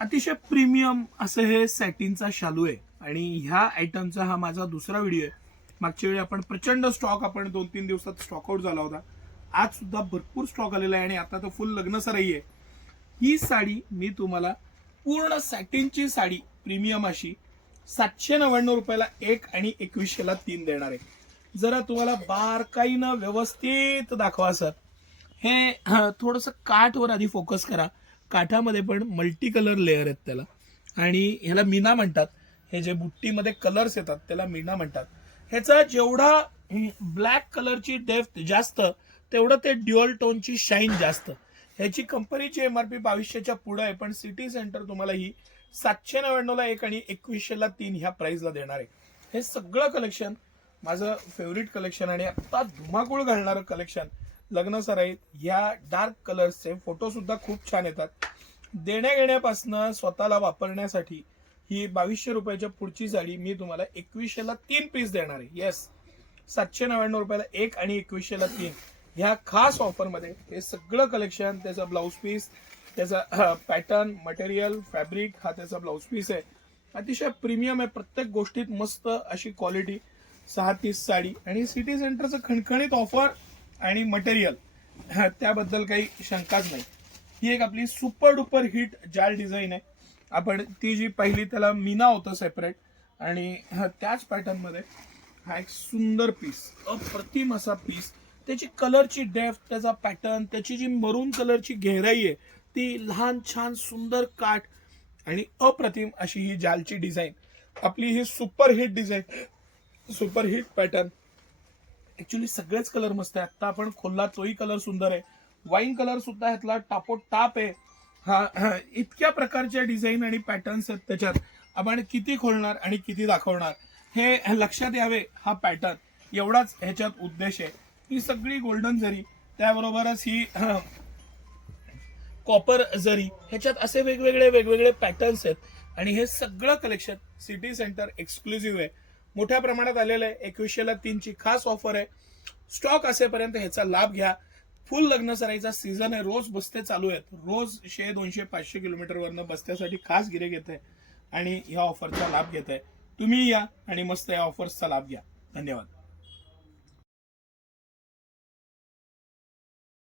अतिशय प्रीमियम असं हे सॅटिनचा शालू आहे आणि ह्या आयटमचा हा माझा दुसरा व्हिडिओ आहे. मागच्या वेळी आपण प्रचंड स्टॉक आपण 2-3 दिवसात स्टॉक आउट झाला होता. आज सुद्धा भरपूर स्टॉक आलेला आहे आणि आता तर फुल लग्न सराई आहे. ही साडी मी तुम्हाला पूर्ण सॅटिनची साडी प्रीमियम अशी 799 रुपयाला एक आणि 2100ला 3 देणार आहे. जरा तुम्हाला बारकाईनं व्यवस्थित दाखवा सर. हे थोडंसं काठवर आधी फोकस करा. काठामध्ये पण मल्टी कलर लेअर आहेत त्याला आणि ह्याला मीना म्हणतात. हे जे बुट्टीमध्ये कलर्स येतात त्याला मीना म्हणतात. ह्याचा जेवढा ब्लॅक कलरची डेप्थ जास्त तेवढं ते ड्युअल टोनची शाईन जास्त. ह्याची कंपनीची एमआरपी 2200च्या पुढे आहे, पण सिटी सेंटर तुम्हाला ही 799ला एक आणि 2100ला 3 ह्या प्राइसला देणार आहे. हे सगळं कलेक्शन माझं फेवरेट कलेक्शन आणि आता धुमाकूळ घालणारं कलेक्शन लग्न सराईत. ह्या डार्क कलर्सचे फोटो सुद्धा खूप छान येतात. देण्या घेण्यापासून स्वतःला वापरण्यासाठी ही 2200 रुपयाच्या पुढची साडी मी तुम्हाला 2100ला 3 पीस देणार आहे. येस, 799 रुपयाला एक आणि 2100ला 3 ह्या खास ऑफरमध्ये हे सगळं कलेक्शन. त्याचा ब्लाऊज पीस, त्याचा पॅटर्न, मटेरियल, फॅब्रिक, हा त्याचा ब्लाऊज पीस आहे. अतिशय प्रीमियम आहे. प्रत्येक गोष्टीत मस्त अशी क्वालिटी. 630 साडी आणि सिटी सेंटरचं खणखणीत ऑफर आणि मटेरियल त्याबद्दल काही शंकाच नाही. ही एक आपली सुपर डुपर हिट जाल डिझाईन आहे. आपण ती जी पहिली त्याला मीना होतं सेपरेट आणि त्याच पॅटर्न मध्ये हा एक सुंदर पीस, अप्रतिम असा पीस. त्याची कलरची डेप्थ, त्याचा पॅटर्न, त्याची जी मरून कलरची गहराई आहे ती लहान छान सुंदर काठ आणि अप्रतिम अशी ही जालची डिझाईन. आपली ही super hit design, super hit pattern. Actually सगळेच कलर मस्त आहे. आता आपण खोलला तोही कलर सुंदर आहे. वाईन कलर सुद्धा ह्यातला टापोटाप आहे. हा इतक्या प्रकारच्या डिझाईन आणि पॅटर्न्स आहेत त्याच्यात. आपण किती खोलणार आणि किती दाखवणार हे लक्षात यावे. हा पॅटर्न एवढाच ह्याच्यात उद्देश आहे. ही सगळी गोल्डन जरी, त्याबरोबरच ही कॉपर जरी, ह्याच्यात असे वेगवेगळे पॅटर्न्स आहेत आणि हे सगळं कलेक्शन सिटी सेंटर एक्सक्लुझिव्ह आहे. मोठ्या प्रमाणात आलेलं आहे. 2100ला 3 ची खास ऑफर आहे. स्टॉक असेपर्यंत ह्याचा लाभ घ्या. फुल लग्न सराईचा सीझन आहे. रोज बस्ते चालू आहेत. रोज 100, 200, 500 किलोमीटरवरनं बस्त्यासाठी खास गिरे घेत आहे आणि या ऑफरचा लाभ घेत आहे. तुम्ही या आणि मस्त या ऑफर्सचा लाभ घ्या. धन्यवाद.